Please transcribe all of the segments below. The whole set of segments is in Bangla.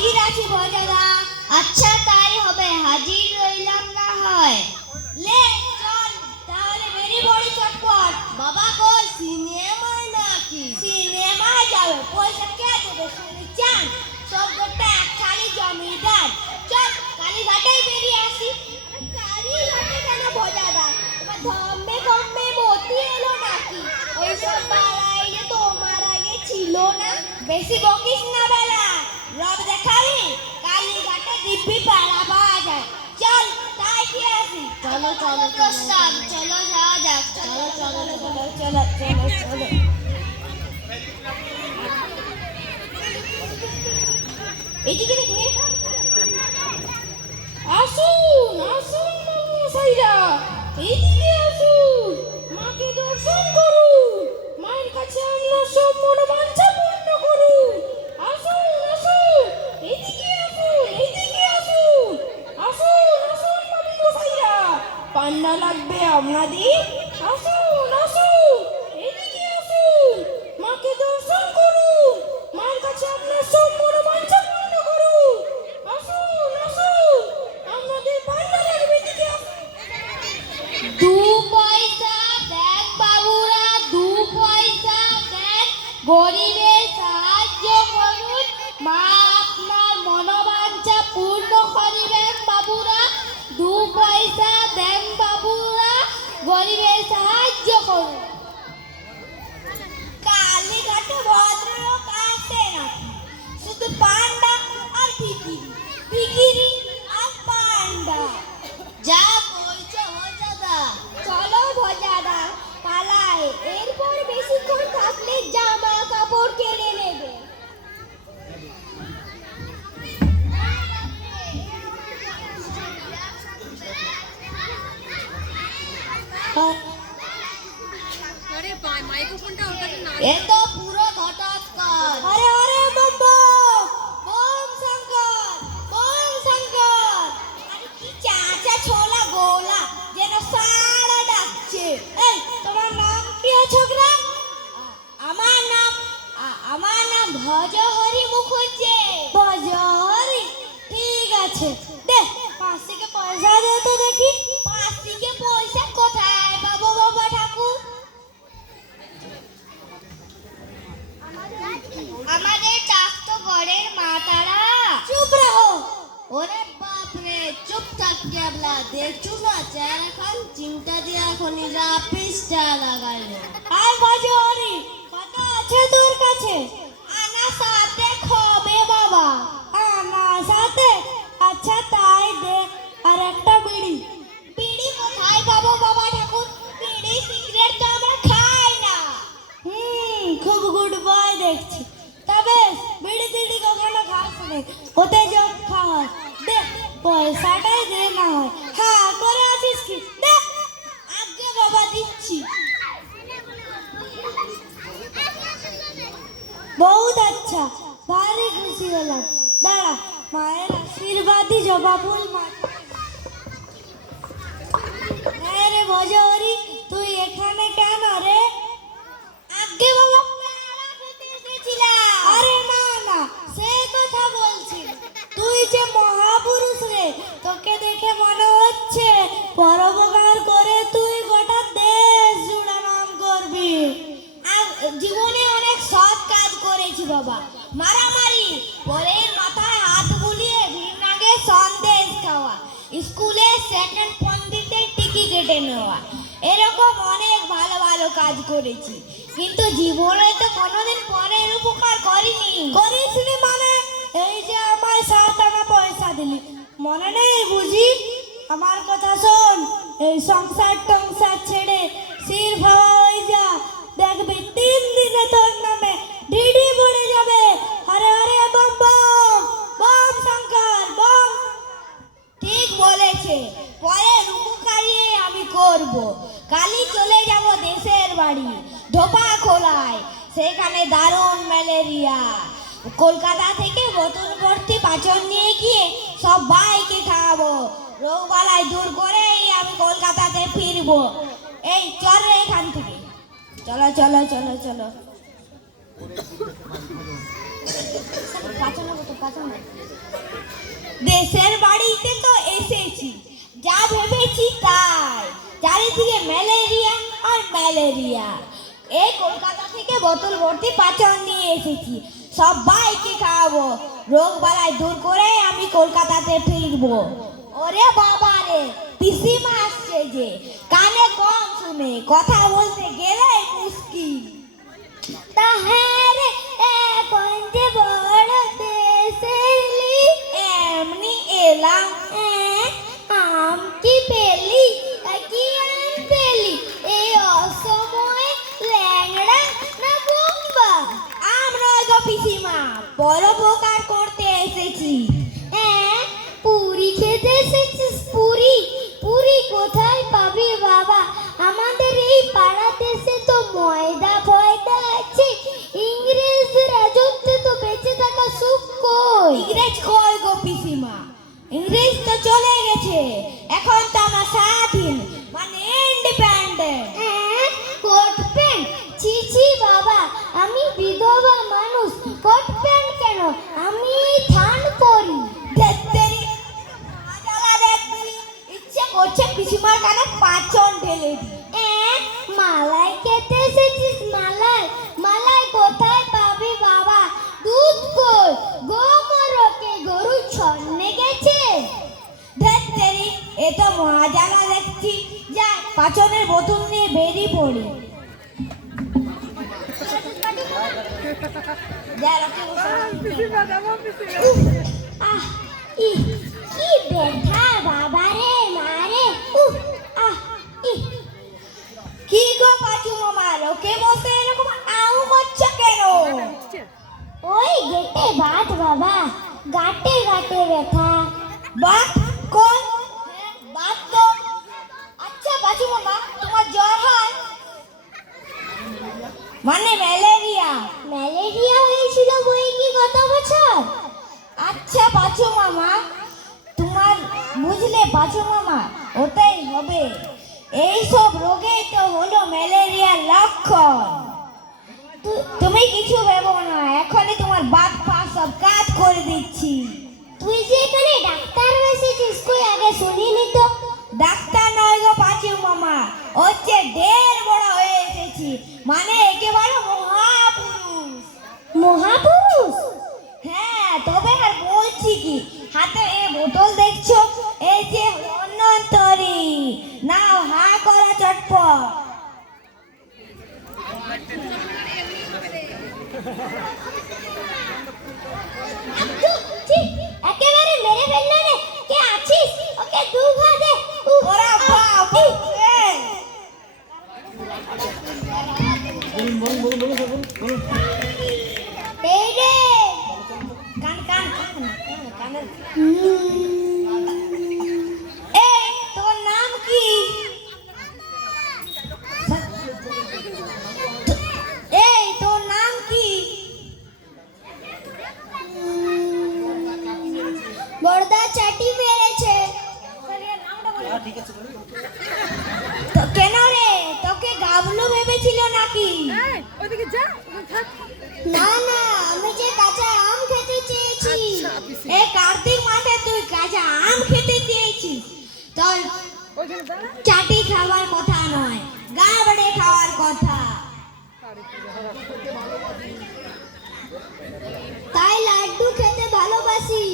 হাজির আছি ভজাদা। আচ্ছা তাই হবে, হাজির রইলাম না হয়। লে চল তাহলে বেরিয়ে পড়ি চটপট। বাবা কই সিনেমায় নাকি? সিনেমায় যাবে, পয়সা কে দেবে শুনি চান? সব গোটা এক খালি জমিদার। চল কালীঘাটেই বেরিয়ে আসি। কালীঘাটে কেন ভজাদা? তোমার ধম্মে ধম্মে মতি এলো নাকি? ওইসব পাড়ায় যে তোমার আগে ছিল না। বেশি বকিস না বেলা, রব দেখাবি? কালীঘাটে দিব্যি পাড়া পাওয়া যায়। চল তাই কি আসি। চলো চলো প্রস্তাব, চলো যাওয়া যাক। চলো চলো চলো চলো চলো চলো। এইদিকে দেখে আসুন আসুন মশাইরা, এইদিকে আসুন, মাকে দর্শন করুন, মায়ের কাছে আপনার সব মনোবাঞ্ছা পূর্ণ করুন। আসুন আসুন, এইদিকে আসুন, এইদিকে আসুন, আসুন আসুন বাবু মশাইরা, পান্ডা লাগবে আপনাদের। আসুন আসুন, এইদিকে আসুন, মাকে দর্শন করুন, মায়ের কাছে আপনার সব মনোবাঞ্ছা পূর্ণ করুন। আসুন আসুন, আমাদের পান্ডা লাগবে, এদিকে আসুন। দু পয়সা দেন বাবুরা, দু পয়সা দেন, গরিবের সাহায্য করুন, মা আপনার মনোবাঞ্ছা পূর্ণ করিবেন বাবুরা। দু পয়সা দেন বাবুরা, গরিবের সাহায্য করুন। কালীঘাটে ভদ্রলোক আসে নাকি? শুধু পান্ডা আর ভিখিরি, ভিখিরি আর পান্ডা। যা বলছো ভজাদা। চলো ভজাদা পালাই, এরপর বেশিক্ষণ থাকলে জামা কাপড় কেড়ে নেবে। এ তো পুরো ঘটোৎকচ। আরে আরে বম বম, বম শঙ্কর, বম শঙ্কর। আরে কি চাচা ছোলা গোলা, যেন সারা ডাকছে। এই তোমার নাম কি ছোকরা? আমার নাম ভজহরি মুখুজ্জে। ভজহরি, ঠিক আছে। দে 5 থেকে পয়সা দে তো দেখি। 5 থেকে পয়সা কোথায় পাবো বাবা ঠাকুর? আমাদের চাষ তো ঘরের মা তারা। চুপ রাখো। ওরে বাপ রে, চুপ থাক ক্যাবলা, দেখছো না চার এখন চিন্তা দিয়ে এখনই রাপিসটা লাগাইলো। আয় ভজহরি, কত আছে তোর কাছে? আনা সাথে খবে বাবা। আনা সাথে? আচ্ছা তাই দে, আর একটা বিড়ি। বিড়ি কোথায় পাবো বাবা ঠাকুর? বিড়ি সিগারেট তো আমরা খাই না। খুব গুড বয় দেখছি। তবে বিড়ি টিড়ি কখনো খাস নে, ওতে যোগ খাওয়া। দে পয়সাটাই দে না হয়। হ্যাঁ করে আছিস কি? দে আগে বাবা দিচ্ছি। बहुत अच्छा, भारी खुशी হলাম। দাঁড়া, মায়ের আশীর্বাদই জবা ফুল মাথা। রে ভজহরি, তুই এখানে কেন রে? আগে বাবা মেলা খেতে এসেছিলাম। আরে না না, সে কথা বলছি। তুই যে মহাপুরুষ রে, তোকে দেখে মনে হচ্ছে পরোপকার করে তুই গোটা দেশ জুড়ে নাম করবি। জীবনে অনেক সৎ কাজ করেছি বাবা। মারামারি, পরের মাথায় হাত বুলিয়ে ভিড়নাগে সন্দেশ খাওয়া, স্কুলে সেকেন্ড পণ্ডিতের টিকি কেটে নেওয়া, এরকম অনেক ভালো ভালো কাজ করেছি। কিন্তু জীবনে তো কোনোদিন পরের উপকার করিনি। করিসনি মানে? এই যে আমায় 7 আনা পয়সা দিলি, মনে নেই বুঝি? আমার কথা শোন, এই সংসার টংসার ছেড়ে শির ভাবা হয়ে যা। দেখবি 3 দিনে তোর নামে ডিডি পড়ে যাবে। আরে আরে বম বম, বম শঙ্কর বম। ঠিক বলেছে, পরের উপকারই আমি করব। কালই চলে যাব দেশের বাড়ি ধোপা খোলায়, সেখানে দারুণ ম্যালেরিয়া। কলকাতা থেকে বোতল ভর্তি পাচন নিয়ে গিয়ে সবাইকে খাওয়াবো। রোগবালাই দূর করেই আমি কলকাতাতে ফিরবো। এই চল রে এখান থেকে, চলো চলো চলো চলো। দেশের বাড়িতে তো এসেছি, যা ভেবেছি তাই। চারিদিকে ম্যালেরিয়া আর ম্যালেরিয়া। এই কলকাতা থেকে বোতল ভর্তি পাচন নিয়ে এসেছি, সবাইকে খাওয়াবো। রোগ বালাই দূর করে আমি কলকাতাতে ফিরবো। ওরে বাবা রে, পিসিমা আসছে যে, কানে কম শুনে, কথা বলতে গেলে মুশকিল। তা হ্যাঁ রে, এখন যে বড় দেশেলি এমনি এলাম। আম কি পেলি, কি আম পেলি এই অসময়ে? ল্যাংড়া না বোম্বা? আম নয় গো পিসিমা, পরোপকার করতে এসেছি। পুরি খেতে এসেছিস? পুরি? পুরি কোথায় পাবি বাবা? আমাদের এই পাড়া দেশে তো ময়দা ফয়দা আছে, ইংরেজ রাজত্বে তো বেঁচে থাকা সুখ কই? ইংরেজ কই গো পিসিমা, ইংরেজ তো চলে গেছে। এখন তো আমরা স্বাধীন, মানে ইন্ডিপেন্ডেন্ট। Coat pant? ছি ছি বাবা, আমি বিধবা মানুষ, কোট প্যান্ট কেন? আমি থান পরি। ইচ্ছে করছে পিসিমার কানে পাচন ঢেলে দি। মালাই খেতে এসেছিস? মালাই? মালাই কোথায় পাবি বাবা? দুধ কই? গোমরকে গরু ছন্নে গেছে। ধেত্তেরি, এ তো মহাজালা দেখছি। যা, পাচনের বোতল নিয়ে বেরিয়ে পড়ি। কি ব্যথা বাবা রে, মারে। কি গো পাচু মামা, লোকে বসে এরকম আউ করছে কেন? ওই গেটে বাত বাবা, গাটে গাটে ব্যথা। বাত কোন? বাত তো। আচ্ছা পাচু মামা, তোমার জ্বর হয়? মানে ম্যালেরিয়া? ম্যালেরিয়া হয়েছিল বই কি গত বছর? আচ্ছা পাচু মামা, তোমার বুঝলে পাচু মামা, ওটাই হবে। এইসব রোগেই তো হলো ম্যালেরিয়ার লক্ষণ। তুমি কিছু ভেবো না, এখনই তোমার বাত পা সব কাজ করে দিচ্ছি। তুই যে এখানে ডাক্তার এসেছিস, কই আগে শুনিনি তো। ডাক্তার নয় গো পাচু মামা, হচ্ছে ঢের বড় হয়ে এসেছি, মানে একেবারে মহাপুরুষ। মহাপুরুষ? হ্যাঁ, তবে আর বলছি কি, হাতে এই বোতল দেখছো, এই যে অন্যন্তরী, নাও হা করা চটপট। একেবারে মেরে ফেললো রে। কে আছিস? ওকে দু ঘা দে। ওরা বাপ, এই রে কান কান কান। এই তোর নাম কি? এই তোর নাম কি? বড়দা চাটি মেরেছে। কেন রে, তোকে গাবলু ভেবেছিল নাকি? না না, আমি যে কাঁচা আম খেতে চেয়েছি। এই কার্তিক মাসে তুই কাঁচা আম খেতে চেয়েছিস? তোর চাটি খাওয়ার কথা নয়, গাবড়ে খাওয়ার কথা। তাই লাড্ডু খেতে ভালোবাসি।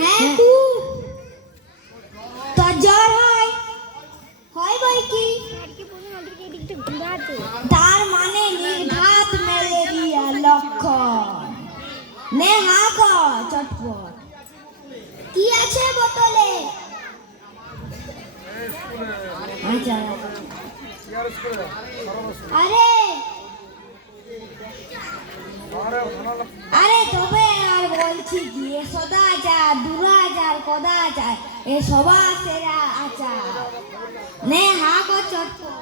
হ্যাঁ তুই, তোর জ্বর হয়? হয় বই কি? তার মানে নির্ঘাত ম্যালেরিয়া লক্ষণ। নে হা কর চটপট। কি আছে বোতলে? আরে আরে তবে আর বলছি কি, সদাচার দুরাচার কদাচার এ সবার সেরা আচার। নে হা কর চটপট।